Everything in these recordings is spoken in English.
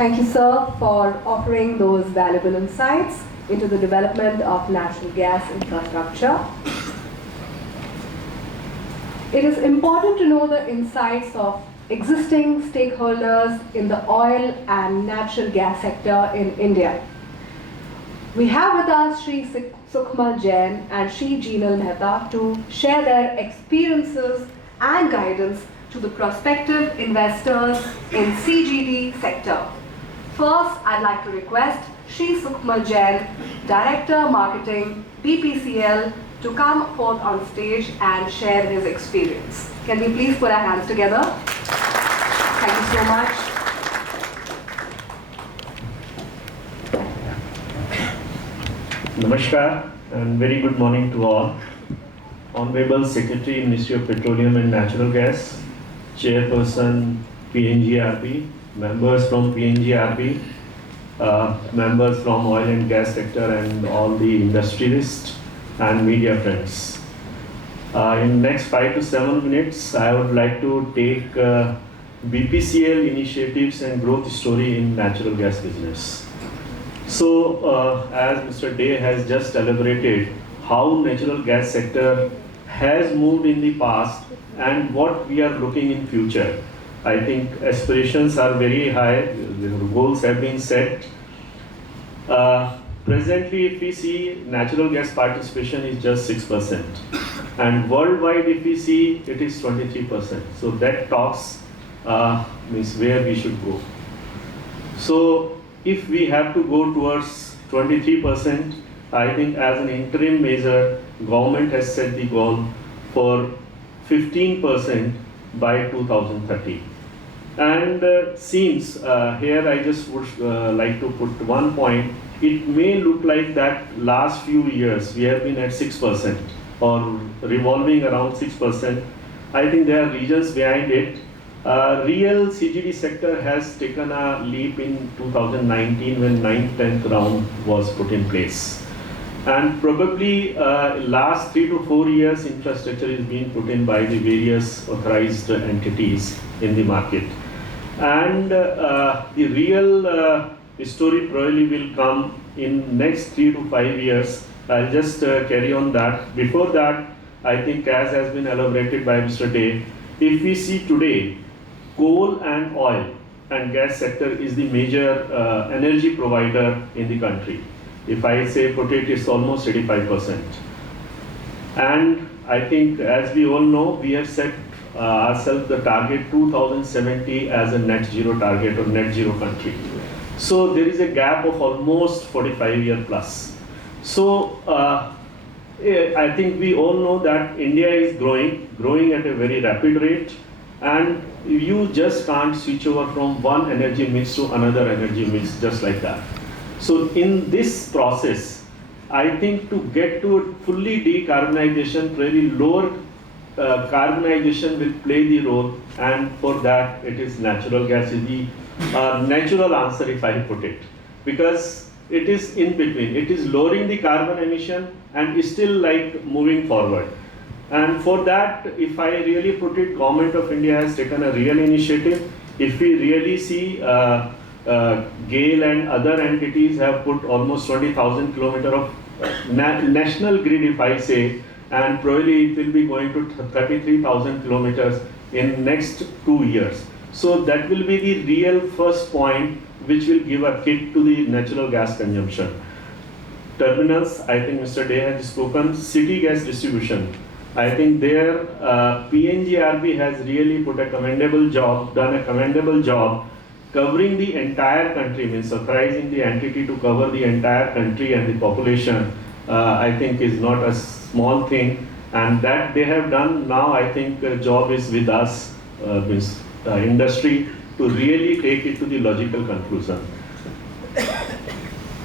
Thank you, sir, for offering those valuable insights into the development of natural gas infrastructure. It is important to know the insights of existing stakeholders in the oil and natural gas sector in India. We have with us Shri Sukhmal Jain and Shri Jinal Mehta to share their experiences and guidance to the prospective investors in CGD sector. First, I'd like to request Shri Sukhmal Jain, Director Marketing, BPCL, to come forth on stage and share his experience. Can we please put our hands together? Thank you so much. Namaskar and very good morning to all. Honorable Secretary, Ministry of Petroleum and Natural Gas, Chairperson, PNGRB, members from PNGRB, members from oil and gas sector and all the industrialists and media friends. In next 5 to 7 minutes, I would like to take BPCL initiatives and growth story in natural gas business. So, as Mr. Day has just elaborated how natural gas sector has moved in the past and what we are looking in future. I think aspirations are very high, the goals have been set. Presently, if we see natural gas participation is just 6%, and worldwide if we see it is 23%. So that talks means where we should go. So if we have to go towards 23%, I think as an interim measure, government has set the goal for 15% by 2030. And seems, here I just would like to put one point, it may look like that last few years we have been at 6% or revolving around 6%. I think there are reasons behind it. Real CGD sector has taken a leap in 2019 when 9th, 10th round was put in place. And probably last 3 to 4 years infrastructure is being put in by the various authorized entities in the market. And the real story probably will come in next 3 to 5 years. I'll just carry on that. Before that, I think as has been elaborated by Mr. Day, if we see today, coal and oil and gas sector is the major energy provider in the country. If I say put it's almost 85%. And I think as we all know, we have set ourselves the target 2070 as a net zero target or net zero country. So there is a gap of almost 45 years plus. So I think we all know that India is growing at a very rapid rate, and you just can't switch over from one energy mix to another energy mix just like that. So in this process, I think to get to fully decarbonization, very lower carbonization will play the role, and for that it is natural gas is the natural answer if I put it, because it is in between, it is lowering the carbon emission and is still like moving forward. And for that, if I really put it, Government of India has taken a real initiative. If we really see GAIL and other entities have put almost 20,000 kilometers of national grid, if I say, and probably it will be going to 33,000 kilometers in next 2 years. So that will be the real first point which will give a kick to the natural gas consumption. Terminals, I think Mr. Day has spoken. City gas distribution, I think there PNGRB has really put a commendable job, done a commendable job covering the entire country, means authorizing the entity to cover the entire country and the population. I think is not a small thing, and that they have done. Now I think the job is with us, means industry, to really take it to the logical conclusion.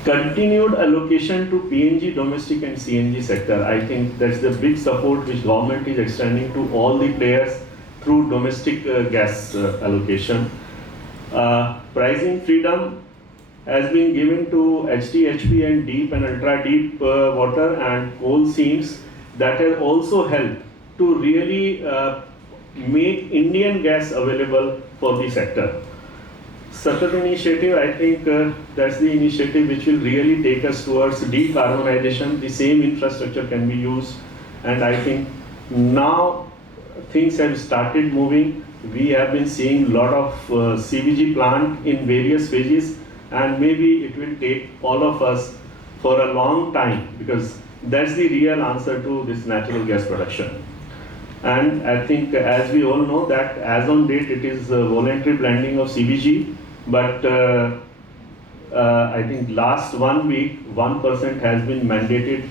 Continued allocation to PNG domestic and CNG sector. I think that's the big support which government is extending to all the players through domestic gas allocation. Pricing freedom has been given to HT, and deep and ultra deep water and coal seams. That has also helped to really make Indian gas available for the sector. certain initiative, I think that's the initiative which will really take us towards decarbonization. The same infrastructure can be used, and I think now things have started moving. We have been seeing a lot of CBG plant in various phases, and maybe it will take all of us for a long time, because that's the real answer to this natural gas production. And I think, as we all know, that as on date it is voluntary blending of CBG, but I think last 1 week 1% has been mandated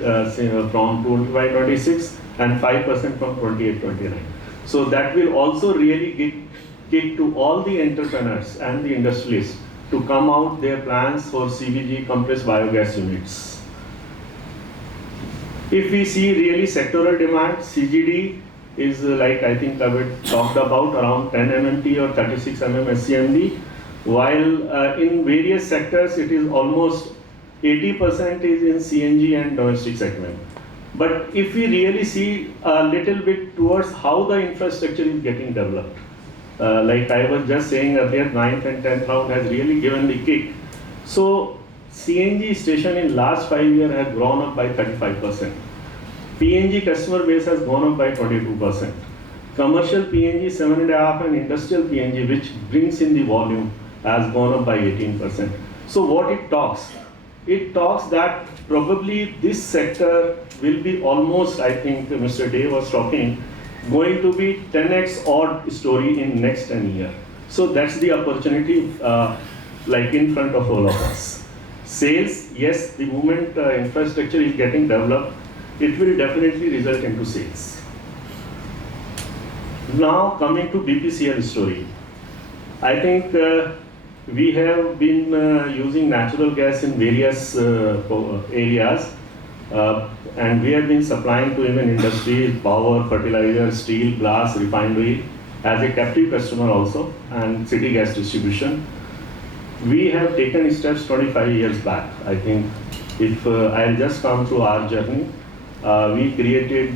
from 25-26 and 5% from 28-29. So that will also really give kick to all the entrepreneurs and the industrialists to come out their plans for CBG compressed biogas units. If we see really sectoral demand, CGD is like I think I talked about around 10 MMT or 36 mm SCMD, while in various sectors it is almost 80% is in CNG and domestic segment. But if we really see a little bit towards how the infrastructure is getting developed, like I was just saying earlier, 9th and 10th round has really given the kick. So CNG station in last 5 years has grown up by 35%. PNG customer base has gone up by 22%. Commercial PNG 7.5 and industrial PNG, which brings in the volume, has gone up by 18%. So what it talks? It talks that probably this sector will be almost, I think Mr. Day was talking, going to be 10x odd story in next 10 years. So that's the opportunity like in front of all of us. Sales, yes, the moment infrastructure is getting developed, it will definitely result into sales. Now coming to BPCL story. I think we have been using natural gas in various areas, and we have been supplying to even industries, power, fertilizer, steel, glass, refinery, as a captive customer also, and city gas distribution. We have taken steps 25 years back. I think if I'll just come through our journey, we created,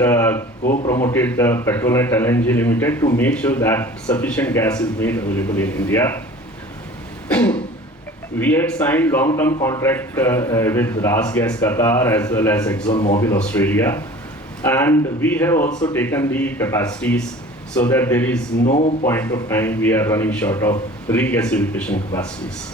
co-promoted PETROLEUM LNG Limited to make sure that sufficient gas is made available in India. We had signed long-term contract with RAS Gas Qatar as well as ExxonMobil Australia, and we have also taken the capacities so that there is no point of time we are running short of regasification capacities.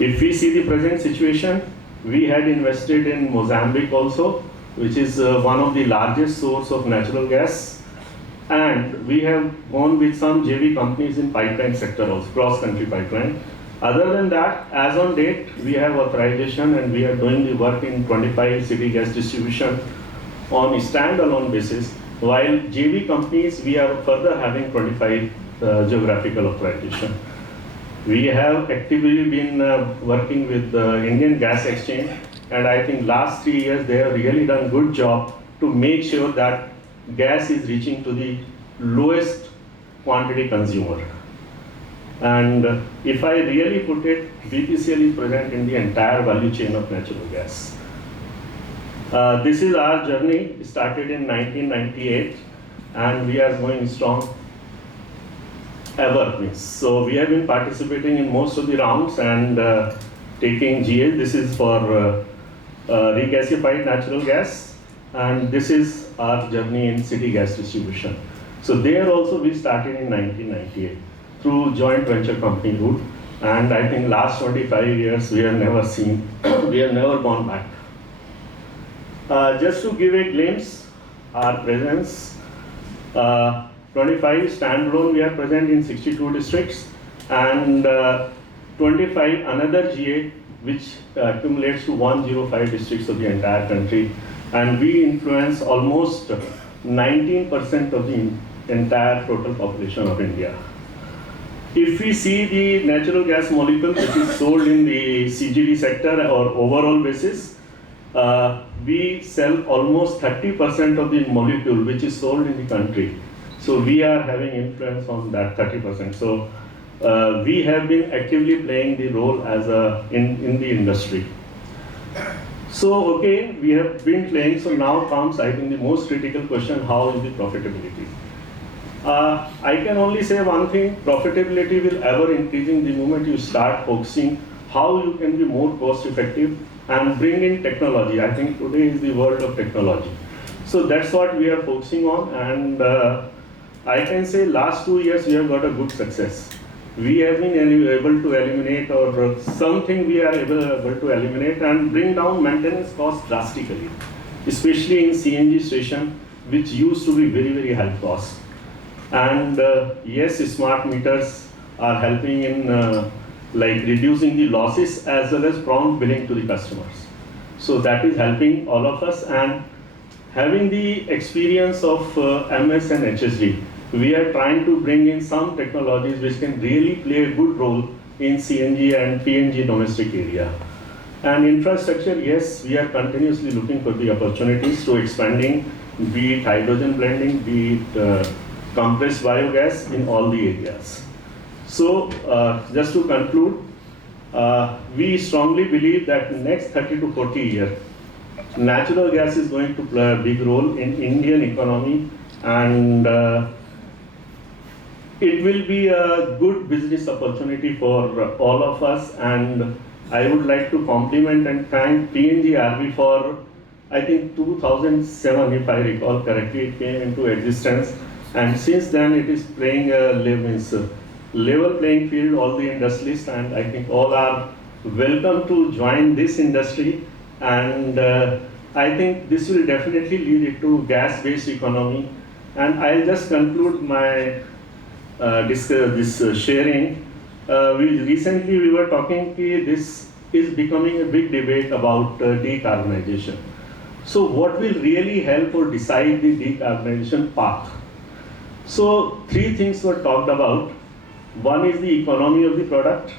If we see the present situation, we had invested in Mozambique also, which is one of the largest source of natural gas, and we have gone with some JV companies in pipeline sector also, cross-country pipeline. Other than that, as on date, we have authorization and we are doing the work in 25 city gas distribution on a standalone basis, while JV companies, we are further having 25 geographical authorization. We have actively been working with the Indian Gas Exchange, and I think last 3 years they have really done a good job to make sure that gas is reaching to the lowest quantity consumer. And if I really put it, BPCL is present in the entire value chain of natural gas. This is our journey. It started in 1998, and we are going strong ever. So we have been participating in most of the rounds and taking GA. This is for regasified natural gas, and this is our journey in city gas distribution. So there also we started in 1998 through joint venture company route, and I think last 25 years we have never seen, we have never gone back. Just to give a glimpse, our presence, 25 standalone, we are present in 62 districts, and 25 another GA, which accumulates to 105 districts of the entire country, and we influence almost 19% of the entire total population of India. If we see the natural gas molecule which is sold in the CGD sector or overall basis, we sell almost 30% of the molecule which is sold in the country. So we are having influence on that 30%. So we have been actively playing the role as in the industry. So okay, we have been playing. So now comes, I think, the most critical question: how is the profitability? I can only say one thing, profitability will ever increasing the moment you start focusing how you can be more cost effective and bring in technology. I think today is the world of technology. So that's what we are focusing on, and I can say last 2 years we have got a good success. We have been able to eliminate, or something we are able to eliminate and bring down maintenance costs drastically, especially in CNG station, which used to be very, very high cost. And yes, smart meters are helping in like reducing the losses as well as prompt billing to the customers. So that is helping all of us, and having the experience of MS and HSD, we are trying to bring in some technologies which can really play a good role in CNG and PNG domestic area. And infrastructure, yes, we are continuously looking for the opportunities to expanding, be it hydrogen blending, be it compressed biogas in all the areas. So just to conclude, we strongly believe that next 30 to 40 years, natural gas is going to play a big role in Indian economy, and it will be a good business opportunity for all of us. And I would like to compliment and thank PNGRB for, I think 2007, if I recall correctly, it came into existence. And since then it is playing a level playing field, all the industries, and I think all are welcome to join this industry. And I think this will definitely lead it to gas-based economy. And I'll just conclude my this sharing. Recently we were talking, this is becoming a big debate about decarbonization. So what will really help or decide the decarbonization path? So 3 things were talked about. One is the economy of the product,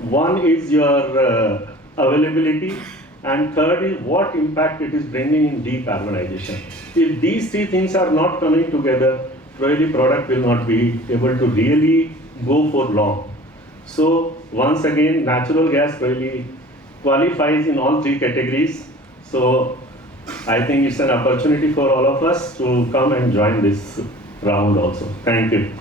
one is your availability, and third is what impact it is bringing in decarbonization. If these 3 things are not coming together, probably product will not be able to really go for long. So once again, natural gas really qualifies in all 3 categories. So I think it's an opportunity for all of us to come and join this round also. Thank you.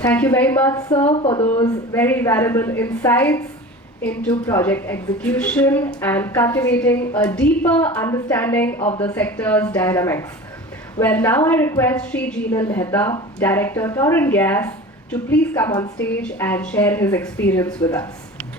Thank you very much, sir, for those very valuable insights into project execution and cultivating a deeper understanding of the sector's dynamics. Well, now I request Shri Jinal Mehta, Director, Torrent Gas, to please come on stage and share his experience with us.